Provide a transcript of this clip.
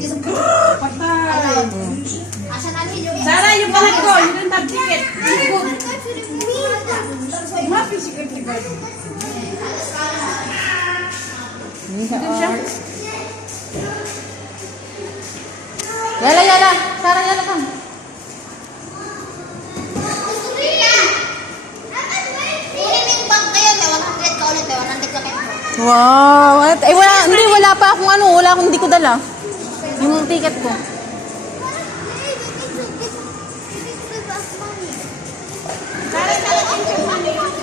Patay. Sarah, yung palag ko. Yun ang tag-ticket. Mapisikat-tikat. Yala, yala. Sarah, yala ka. Wow. Eh, wala pa akong wala akong hindi ko dala. Yung ticket ko. Sarah,